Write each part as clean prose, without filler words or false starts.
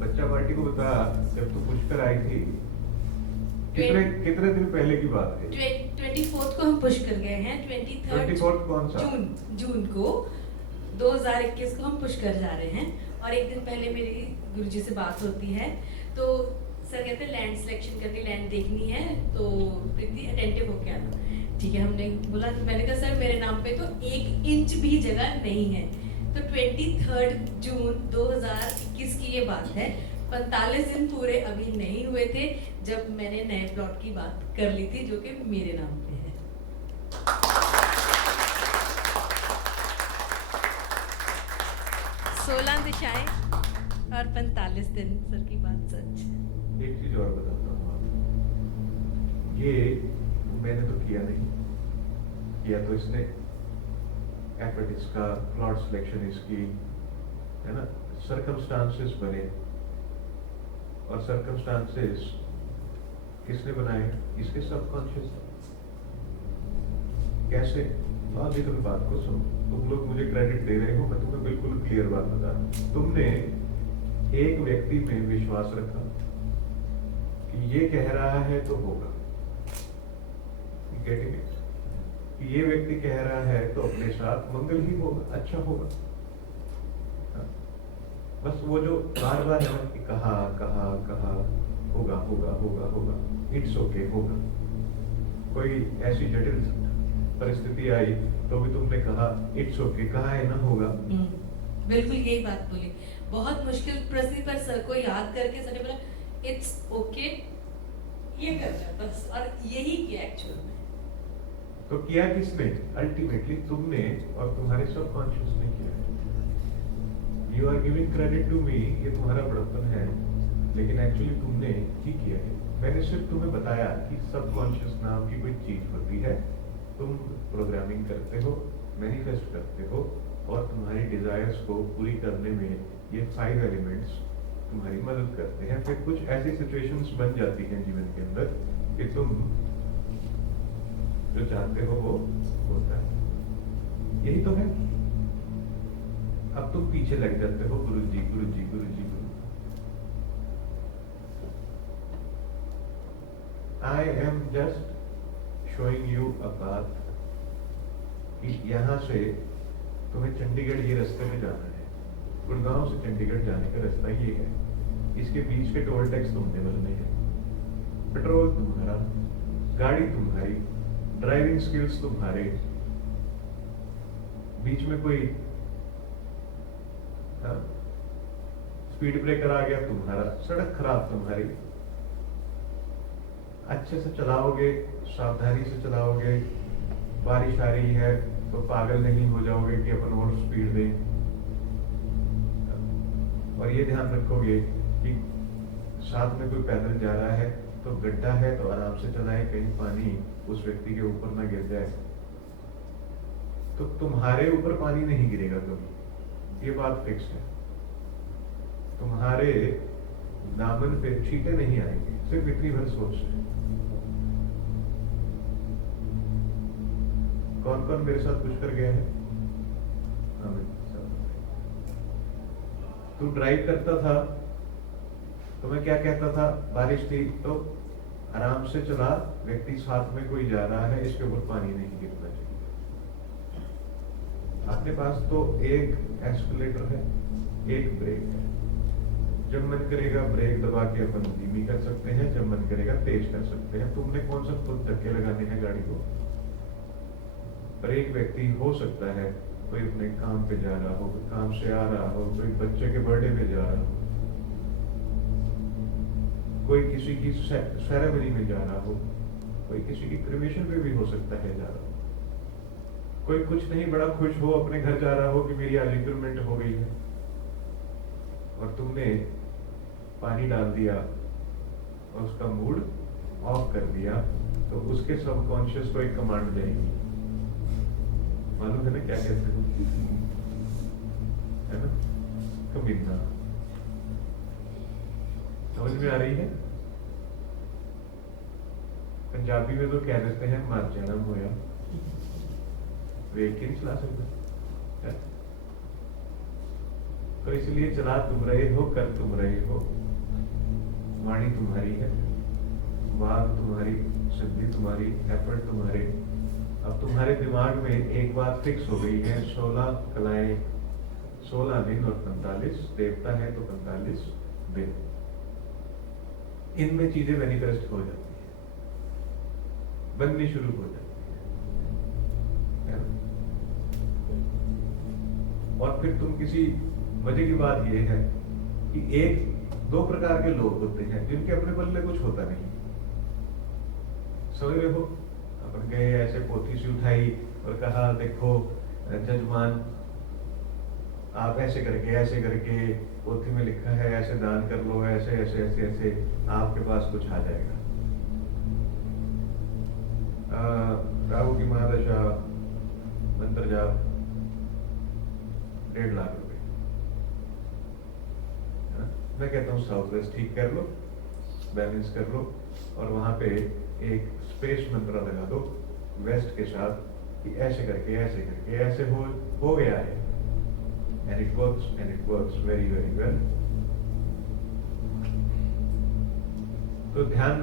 बच्चा पार्टी को बता, जब तू पुष्कर आई थी, कितने कितने दिन पहले की बात है? 24 को हम पुष्कर गए हैं। 24 कौन सा? जून को 2021 को हम पुष्कर जा रहे हैं। और एक दिन पहले मेरी गुरुजी से बात होती है, तो सर कहते हैं लैंड सिलेक्शन करके लैंड देखनी है, तो प्रीति अटेंटिव होके आना। ठीक है, हमने बोला, मैंने कहा सर मेरे नाम पे तो 1 इंच भी जगह नहीं है। तो 23 जून 2021 की ये बात है। 45 दिन पूरे अभी नहीं हुए थे जब मैंने नए प्लॉट की बात कर ली थी, जो कि मेरे नाम पे है। 16 दिशाएं और 45 दिन, सर की बात सच। एक चीज और बताता हूँ आपको, ये मैंने तो किया नहीं, किया तो इसने, एफर्ट इसका, प्लॉट सिलेक्शन इसकी, है ना, सर्कमस्टांसेस बने, और सर्कमस्टांसेस किसने बनाए? इसके सबकॉन्शियस। कैसे? आप देखो बात को सुनो, तुम लोग मुझे क्रेडिट दे रहे हो, मैं तुम्हें बिल्कुल क्लियर बात बता रहा हूं। तुमने एक व्यक्ति में विश्वास रखा कि ये कह रहा है तो होगा, गेटिंग इट? कि ये व्यक्ति कह रहा है तो अपने साथ मंगल ही होगा, अच्छा होगा। बस वो जो बार बार है कि कहा कहा कहा, होगा होगा होगा होगा, इट्स ओके, होगा। कोई ऐसी जटिल परिस्थिति आई तो भी तुमने कहा इट्स ओके, कहा है ना होगा। बिल्कुल यही बात बोली। बहुत मुश्किल परिस्थिति पर सर को याद करके सर ने बोला इट्स ओके, ये करना बस, और यही किया एक्चुअल में। तो किया किसने? अल्टीमेटली तुमने, और तुम्हारे सबकॉन्शियस ने किया। You are giving credit to me, ये तुम्हारा बड़प्पन है, लेकिन एक्चुअली तुमने ही किया है। मैंने सिर्फ तुम्हें बताया कि सबकॉन्शियस नाम की कोई चीज होती है, तुम प्रोग्रामिंग करते हो, मैनिफेस्ट करते हो, और तुम्हारी डिजायर्स को पूरी करने में ये 5 एलिमेंट्स तुम्हारी मदद करते हैं। फिर कुछ ऐसी सिचुएशंस बन जाती हैं जीवन के अंदर कि तुम जो चाहते हो वो होता है। यही तो है। अब तुम पीछे लग जाते हो, गुरुजी गुरुजी गुरुजी गुरु। I am just showing you a path. यहां से तुम्हें चंडीगढ़ ये रास्ते में जाना है, गुड़गांव से चंडीगढ़ जाने का रास्ता ये है। इसके बीच के टोल टैक्स तुमने भरने हैं, पेट्रोल तुम्हारा, गाड़ी तुम्हारी, ड्राइविंग स्किल्स तुम्हारे, बीच में कोई स्पीड ब्रेकर आ गया तुम्हारा, सड़क खराब तुम्हारी। अच्छे से चलाओगे, सावधानी से चलाओगे, बारिश आ रही है तो पागल नहीं हो जाओगे कि अपन और स्पीड दें। और ये ध्यान रखोगे कि साथ में कोई पैदल जा रहा है तो गड्ढा है तो आराम से चलाए, कहीं पानी उस व्यक्ति के ऊपर ना गिर जाए। तो तुम्हारे ऊपर पानी नहीं गिरेगा कभी, ये बात फिक्स है। तुम्हारे दामन पे छींटे नहीं आएंगे, सिर्फ इतनी भर सोच है। कौन कौन मेरे साथ पुष्कर गया है? तू ड्राइव करता था तो मैं क्या कहता था? बारिश थी तो आराम से चला, व्यक्ति साथ में कोई जा रहा है, इसके ऊपर पानी नहीं गिरना चाहिए। आपके पास तो एक एक्सीलरेटर है, एक ब्रेक है। जब मन करेगा ब्रेक दबा के अपन धीमी कर सकते हैं, जब मन करेगा तेज कर सकते हैं। तुमने कौन सा खुद धक्के लगाने हैं गाड़ी को? पर एक व्यक्ति हो सकता है कोई अपने काम पे जा रहा हो, कोई काम से आ रहा हो, कोई बच्चे के बर्थडे पे जा रहा हो, कोई किसी की सेरेमनी में जा रहा हो, कोई किसी की क्रिमेशन पे भी हो सकता है जा रहा हो, कोई कुछ नहीं बड़ा खुश हो अपने घर जा रहा हो कि मेरी आज इंक्रीमेंट हो गई है, और तुमने पानी डाल दिया और उसका मूड ऑफ कर दिया, तो उसके सबकॉन्शियस को एक कमांड जाएगी। मालूम है ना क्या कहते हो? है ना, कमीना। समझ में आ रही है? पंजाबी में तो कह देते हैं मर जाना होया, वेख के नहीं चला सकते। तो इसलिए चला तुम रहे हो, कर तुम रहे हो, वाणी तुम्हारी है, वाक तुम्हारी, सिद्धि तुम्हारी, एफर्ट तुम्हारे। अब तुम्हारे दिमाग में एक बात फिक्स हो गई है, 16 कलाएं, 16 दिन और 45 देवता है तो 45 दिन, इनमें चीजें मैनिफेस्ट हो जाती है, बननी शुरू हो जाती है ना? और फिर तुम किसी, मजे की बात यह है कि एक दो प्रकार के लोग होते हैं जिनके अपने पल्ले कुछ होता नहीं, समझ रहे हो? अपन गए ऐसे पोथी सी उठाई और कहा देखो जजमान आप ऐसे करके पोथी में लिखा है ऐसे दान कर लो, ऐसे ऐसे ऐसे ऐसे आपके पास कुछ आ जाएगा। राहु की महादशा, मंत्र जाप 1.5 लाख रुपए। मैं कहता हूँ साउथ वेस्ट ठीक कर लो, बैलेंस कर लो, और वहां पे एक स्पेस मंत्र लगा दो वेस्ट के साथ कि ऐसे करके ऐसे हो गया है, and it works very very well। तो ध्यान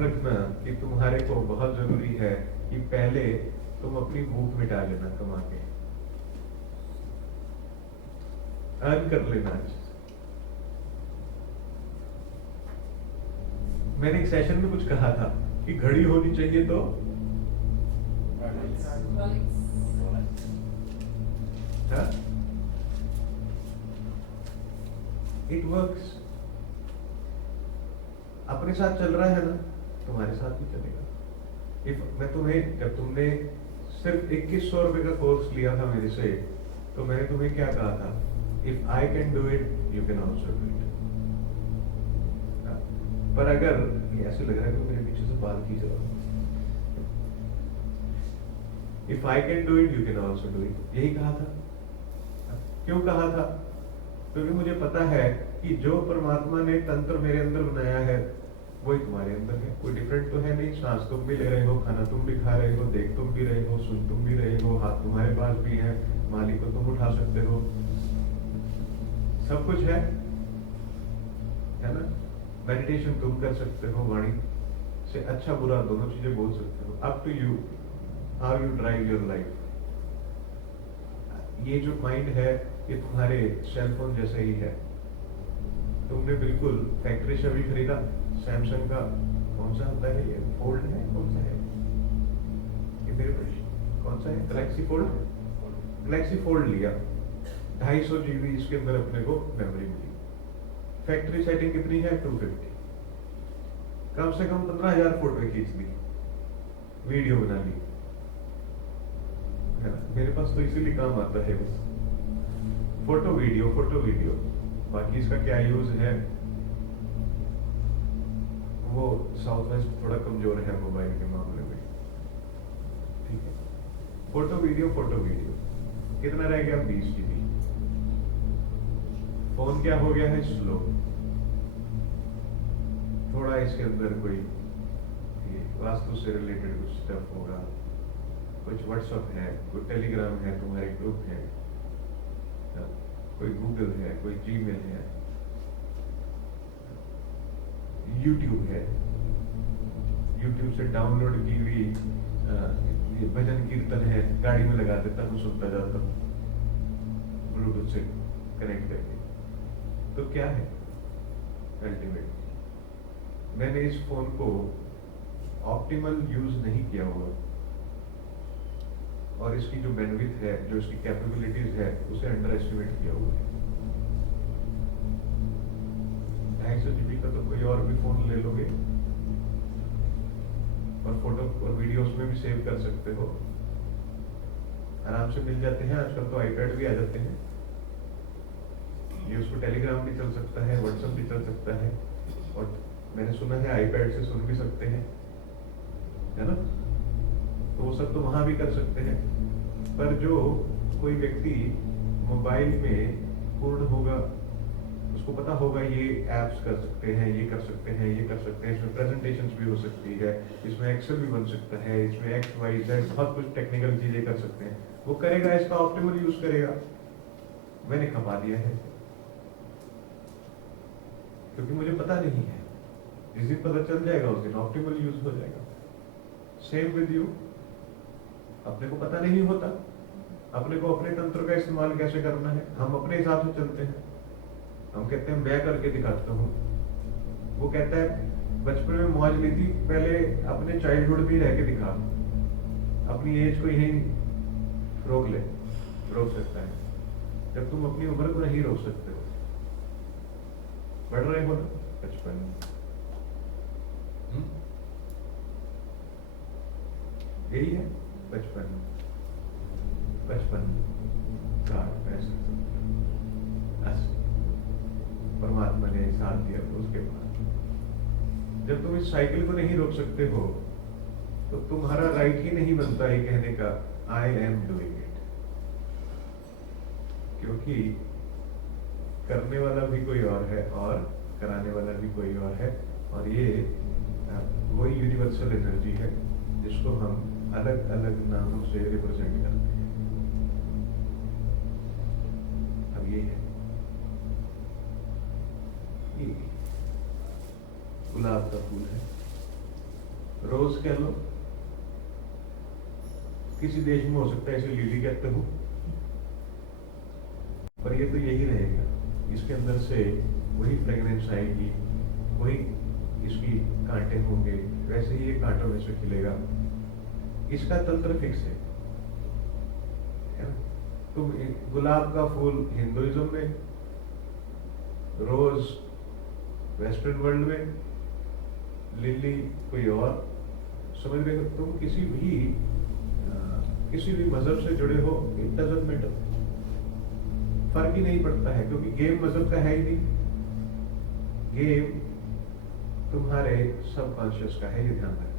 रखना कि तुम्हारे को बहुत जरूरी है कि पहले तुम अपनी भूख मिटा लेना, कमा के अर्न कर लेना। मैंने एक सेशन में कुछ कहा था कि घड़ी होनी चाहिए तो इट वर्क्स। अपने साथ चल रहा है ना, तुम्हारे साथ भी चलेगा। मैं तुम्हें, जब तुमने सिर्फ 2100 रुपए का कोर्स लिया था मेरे से, तो मैंने तुम्हें क्या कहा था? If I can do it you can also do it. पर अगर ये ऐसे लग रहा है कि मेरे पीछे से बाल खींच रहा, if I can do it you can also do it, यही कहा था। क्यों कहा था? क्योंकि मुझे पता है कि जो परमात्मा ने तंत्र मेरे अंदर बनाया है वही तुम्हारे अंदर है, कोई डिफरेंट तो है नहीं। सांस तुम भी ले रहे हो, खाना तुम भी खा रहे हो, देख तुम भी रहे हो, सुन तुम भी रहे हो, हाथ तुम्हारे पास भी है, मालिक को तुम उठा सकते हो, सब कुछ है ना? मेडिटेशन तुम कर सकते हो, वाणी से अच्छा बुरा दोनों चीजें बोल सकते हो। Up to you how you drive your life. ये जो माइंड है ये तुम्हारे सेलफोन जैसा ही है। तुमने बिल्कुल फैक्ट्री से अभी खरीदा सैमसंग का, कौन सा होता है ये, फोल्ड है, कौन सा है ये मेरे पास, कौन सा है, गैलेक्सी फोल्ड लिया, 250 GB इसके अंदर अपने को मेमोरी मिली। फैक्ट्री सेटिंग कितनी है? 250। कम से कम 15,000 फोटो खींच ली, वीडियो बना ली, है ना? मेरे पास तो इसीलिए काम आता है बस, फोटो वीडियो। बाकी इसका क्या यूज है वो साउथ वेस्ट थोड़ा कमजोर है मोबाइल के मामले में, ठीक है? फोटो वीडियो कितना रह गया? 20 GB। फोन क्या हो गया है? स्लो। थोड़ा इसके अंदर कोई वास्तु से रिलेटेड कुछ स्टफ होगा, कुछ व्हाट्सएप है, कोई टेलीग्राम है, तुम्हारे ग्रुप है, कोई गूगल है, कोई जीमेल है, यूट्यूब है, यूट्यूब से डाउनलोड की हुई ये भजन कीर्तन है, गाड़ी में लगा देता हूँ, सुनता जाता हूँ ब्लूटूथ से कनेक्ट करके। तो क्या है अल्टीमेट? मैंने इस फोन को ऑप्टिमल यूज नहीं किया हुआ, और इसकी जो बैंडविड्थ है, जो इसकी कैपेबिलिटीज है, उसे अंडर एस्टिमेट किया हुआ है। 250 GB का तो कोई और भी फोन ले लोगे और फोटो और वीडियोस में भी सेव कर सकते हो, आराम से मिल जाते हैं। आजकल तो आईपैड भी आ जाते हैं, ये उसको टेलीग्राम भी चल सकता है, व्हाट्सएप भी चल सकता है, और मैंने सुना है आईपैड से सुन भी सकते हैं, है ना? तो वो सब तो वहां भी कर सकते हैं। पर जो कोई व्यक्ति मोबाइल में पूर्ण होगा, उसको पता होगा ये एप्स कर सकते हैं, ये कर सकते हैं, ये कर सकते हैं, इसमें प्रेजेंटेशंस भी हो सकती है, इसमें एक्सेल भी बन सकता है, इसमें XYZ बहुत कुछ टेक्निकल चीजें कर सकते हैं, वो करेगा, इसका ऑप्टिमल यूज करेगा। मैंने खपा दिया है, क्योंकि मुझे पता नहीं है। जिस दिन पता चल जाएगा उस दिन ऑप्टिमल यूज हो जाएगा। सेम विद यू, अपने को पता नहीं होता, अपने को अपने तंत्र का इस्तेमाल कैसे करना है, हम अपने हिसाब से चलते हैं। हम कहते हैं मैं करके दिखाता हूँ, वो कहता है बचपन में मौज ली थी, पहले अपने चाइल्डहुड में ही रह के दिखा, अपनी एज को यही रोक ले, रोक सकता है। जब तुम अपनी उम्र को नहीं रोक सकते हो, बढ़ रहे हो ना बचपन में, यही है बचपन का परमात्मा ने साथ दिया। उसके बाद जब तुम इस साइकिल को नहीं रोक सकते हो, तो तुम्हारा राइट ही नहीं बनता है कहने का आई एम डूइंग इट, क्योंकि करने वाला भी कोई और है और कराने वाला भी कोई और है। और ये वही यूनिवर्सल एनर्जी है जिसको हम अलग अलग नामों से रिप्रेजेंट करते हैं। अब ये है, ये गुलाब का फूल है, रोज कह लो, किसी देश में हो सकता है इसे लिली कहते हो, पर ये तो यही रहेगा। इसके अंदर से वही फ्रेग्रेंस आएगी, वही इसकी कांटे होंगे, वैसे ही ये कांटों में से खिलेगा। इसका तंत्र फिक्स है ना? तो गुलाब का फूल हिंदुइज्म में, रोज वेस्टर्न वर्ल्ड में, लिली कोई और, समझ रहे हो? तुम किसी भी मजहब से जुड़े हो, इट डजंट मैटर, फर्क ही नहीं पड़ता है, क्योंकि गेम मजहब का है ही नहीं, गेम तुम्हारे सबकॉन्शियस का है, ये ध्यान रखना।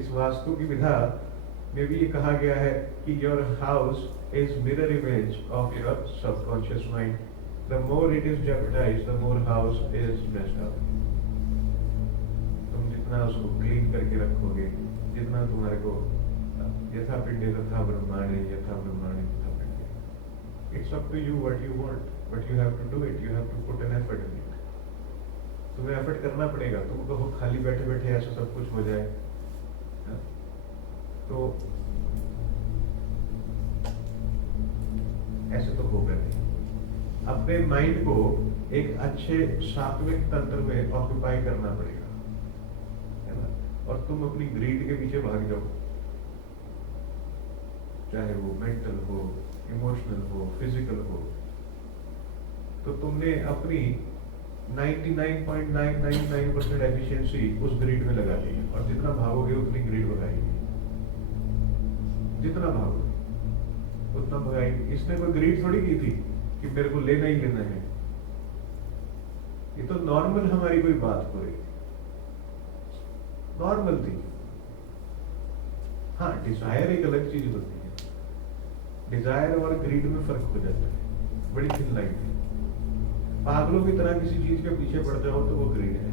इस वास्तु की विधा में भी ये कहा गया है कि your house is mirror image of your subconscious mind, the more it is jeopardised the more house is messed up. तुम जितना उसको क्लीन करके रखोगे, जितना तुम्हारे को यथा पिंडे तथा ब्रह्मांडे, यथा ब्रह्मांडे तथा पिंडे, it's up to you what you want, but you have to do it, you have to put an effort in it. तुम्हें एफर्ट करना पड़ेगा। तुम कहो खाली बैठे बैठे ऐसा सब कुछ हो जाए, तो ऐसे तो होगा नहीं। अपने माइंड को एक अच्छे सात्विक तंत्र में ऑक्यूपाई करना पड़ेगा, है ना? और तुम अपनी ग्रीड के पीछे भाग जाओ, चाहे वो मेंटल हो, इमोशनल हो, फिजिकल हो, तो तुमने अपनी 99.999% एफिशिएंसी उस ग्रिड में लगा ली है, और जितना भागोगे उतनी ग्रिड भगाएगी, जितना भागोगे उतना भगाएगी। इसने कोई ग्रिड थोड़ी की थी कि मेरे को लेना ही लेना है, ये तो नॉर्मल हमारी कोई बात हो रही थी, नॉर्मल थी। हाँ, डिजायर एक अलग चीज होती है, डिजायर और ग्रीड में फर्क हो जाता है, बड़ी थिन लाइन है। पागलों की तरह किसी चीज के पीछे पड़ जाओ तो वो ग्रीड है,